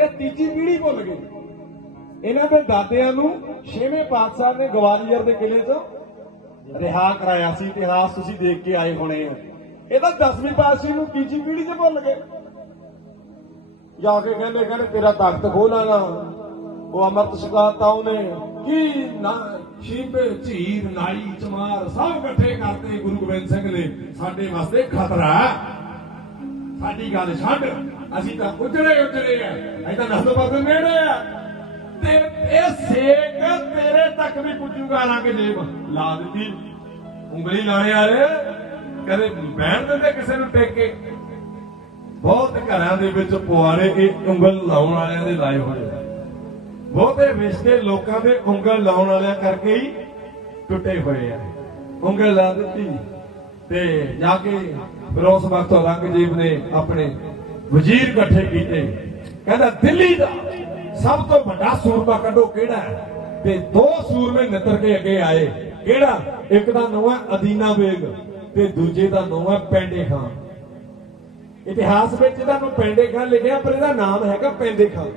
ਇਹ ਤੀਜੀ ਪੀੜ੍ਹੀ ਭੁੱਲ ਗਈ। ਇਹਨਾਂ ਦੇ ਦਾਦਿਆਂ ਨੂੰ ਛੇਵੇਂ ਪਾਤਸ਼ਾਹ ਨੇ ਗਵਾਲੀਅਰ ਦੇ ਕਿਲੇ 'ਚੋਂ ਰਿਹਾ ਕਰਾਇਆ ਸੀ, ਇਤਿਹਾਸ ਤੁਸੀਂ ਦੇਖ ਕੇ ਆਏ ਹੋਣੇ ਆ ਇਹ ਤਾਂ 10ਵੀਂ ਪਾਤਸ਼ਾਹੀ ਨੂੰ ਤੀਜੀ ਪੀੜ੍ਹੀ 'ਚ ਭੁੱਲ ਗਏ। ਜਾ ਕੇ ਕਹਿੰਦੇ ਕਹਿੰਦੇ, ਤੇਰਾ ਤਖਤ ਖੋਲਾਂਗਾ ਉਹ ਅਮਰਤ ਛਕਾਤਾ ਉਹਨੇ। ਕੀ ਨਾ ਸ਼ੀਪੇ ਝੀਰ, ਨਾਈ, ਚਮਾਰ ਸਭ ਇਕੱਠੇ ਕਰਤੇ ਗੁਰੂ ਗੋਬਿੰਦ ਸਿੰਘ ਨੇ। ਸਾਡੇ ਵਾਸਤੇ ਖਤਰਾ ਸਾਡੀ ਗੱਲ ਛੱਡ। ਅਸੀਂ ਤਾਂ ਉਜੜੇ ਉਜੜੇ ਆ। ਅਸੀਂ ਤਾਂ ਨਸਲ ਬਦਲ ਨੇੜੇ ਆ। ਤੇ ਇਹ ਸੇਕ ਤੇਰੇ ਤੱਕ ਵੀ ਪੁੱਜੂਗਾ ਰੰਗ ਜੇਬ। ਲਾ ਦਿੱਤੀ। ਉਂਗਲੀ ਲਾਣੇ ਵਾਲੇ ਕਦੇ ਬਹਿਣ ਦਿੰਦੇ ਕਿਸੇ ਨੂੰ ਟੇਕੇ ਬਹੁਤ ਘਰਾਂ ਦੇ ਵਿੱਚ ਪੁਆੜੇ ਇਹ ਉਂਗਲ ਲਾਉਣ ਵਾਲਿਆਂ ਦੇ ਲਾਏ ਹੋਏ ਆ। ਬਹੁਤੇ ਵਿਸ਼ਤੇ ਲੋਕਾਂ ਦੇ ਉਂਗਲ ਲਾਉਣ ਵਾਲਿਆਂ ਕਰਕੇ ਹੀ ਟੁੱਟੇ ਹੋਏ ਆ। ਉਂਗਲ ਲਾ ਦਿੱਤੀ। ਤੇ ਜਾ ਕੇ ਫਿਰ ਉਸ ਵਕਤ ਔਰੰਗਜ਼ੇਬ ਨੇ ਆਪਣੇ ਵਜ਼ੀਰ ਇਕੱਠੇ ਕੀਤੇ। ਕਹਿੰਦਾ, ਦਿੱਲੀ ਦਾ ਸਭ ਤੋਂ ਵੱਡਾ ਸੂਰਮਾ ਕੱਢੋ, ਕਿਹੜਾ ਹੈ? ਤੇ ਦੋ ਸੂਰਮੇ ਨਿੱਤਰ ਕੇ ਅੱਗੇ ਆਏ। ਕਿਹੜਾ? ਇੱਕ ਦਾ ਨਾਮ ਹੈ ਅਦੀਨਾ ਬੇਗ ਤੇ ਦੂਜੇ ਦਾ ਨਾਮ ਹੈ ਪੈਂਡੇ ਖਾਨ ਇਤਿਹਾਸ ਵਿੱਚ ਤੁਹਾਨੂੰ ਪੈਂਡੇ ਖਾਨ ਲਿਖਿਆ, ਪਰ ਇਹਦਾ ਨਾਮ ਹੈਗਾ ਪੈਂਡੇ ਖਾਨ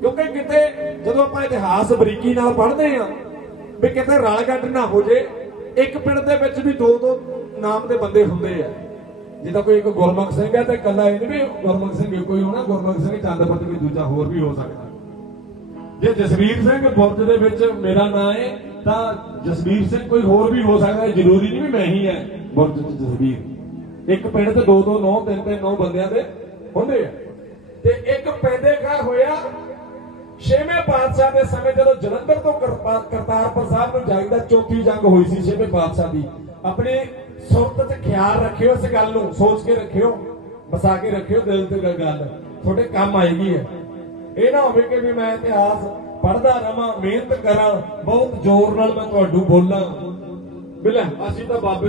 ਕਿਉਂਕਿ ਕਿਤੇ ਜਦੋਂ ਆਪਾਂ ਇਤਿਹਾਸ ਬਰੀਕੀ ਨਾਲ ਪੜ੍ਹਦੇ ਆ ਵੀ ਕਿਤੇ ਰਲ ਗੱਡ ਨਾ ਹੋ ਜੇ ਇੱਕ ਪਿੰਡ ਦੇ ਵਿੱਚ ਵੀ ਦੋ ਦੋ ਨਾਮ ਦੇ ਬੰਦੇ ਹੁੰਦੇ ਆ। ਜਿੱਦਾਂ ਕੋਈ ਇੱਕ ਗੁਰਮੁਖ ਸਿੰਘ ਹੈ ਤੇ ਇਕੱਲਾ ਇਹ ਨਹੀਂ ਵੀ ਗੁਰਮੁਖ ਸਿੰਘ ਇੱਕੋ ਹੋਣਾ, ਗੁਰਮੁਖ ਸਿੰਘ ਚੰਦਪਤ ਵੀ ਦੂਜਾ ਹੋਰ ਵੀ ਹੋ ਸਕਦਾ। ਜੇ ਜਸਵੀਰ ਸਿੰਘ ਬੁਰਜ ਦੇ ਵਿੱਚ ਮੇਰਾ ਨਾਂ ਹੈ ਤਾਂ ਜਸਵੀਰ ਸਿੰਘ ਕੋਈ ਹੋਰ ਵੀ ਹੋ ਸਕਦਾ ਜ਼ਰੂਰੀ ਨਹੀਂ ਵੀ ਮੈਂ ਹੀ ਹੈ ਬੁਰਜ ਚ ਜਸਵੀਰ। ਇੱਕ ਪਿੰਡ ਤੇ ਦੋ ਦੋ ਨੌ, ਤਿੰਨ ਤਿੰਨ ਨੌ ਬੰਦਿਆਂ ਦੇ ਹੁੰਦੇ ਆ। ਤੇ ਇੱਕ ਪੈਂਦੇ ਘਰ ਹੋਇਆ ਛੇਵੇਂ ਪਾਤਸ਼ਾਹ ਦੇ ਸਮੇਂ ਜਦੋਂ ਜਲੰਧਰ ਤੋਂ ਕਰਤਾਰਪੁਰ ਸਾਹਿਬ ਨੂੰ ਜਾਈਦਾ, ਚੌਥੀ ਜੰਗ ਹੋਈ ਸੀ ਛੇਵੇਂ ਪਾਤਸ਼ਾਹ ਦੀ। ਆਪਣੇ ਸੁਰਤ 'ਚ ਖਿਆਲ ਰੱਖਿਓ ਇਸ ਗੱਲ ਨੂੰ, ਸੋਚ ਕੇ ਰੱਖਿਓ, ਵਸਾ ਕੇ ਰੱਖਿਓ ਦਿਲ ਤੇ ਗੱਲ। ਤੁਹਾਡੇ ਕੰਮ ਆਏਗੀ ਹੈ ਇਹ ਨਾ ਹੋਵੇ ਕਿ ਵੀ ਮੈਂ ਇਤਿਹਾਸ ਪੜ੍ਹਦਾ ਰਵਾਂ, ਮਿਹਨਤ ਕਰਾਂ, ਬਹੁਤ ਜ਼ੋਰ ਨਾਲ ਮੈਂ ਤੁਹਾਨੂੰ ਬੋਲਾਂ। ਬਿਲਾ, ਅਸੀਂ ਤਾਂ ਬਾਬੇ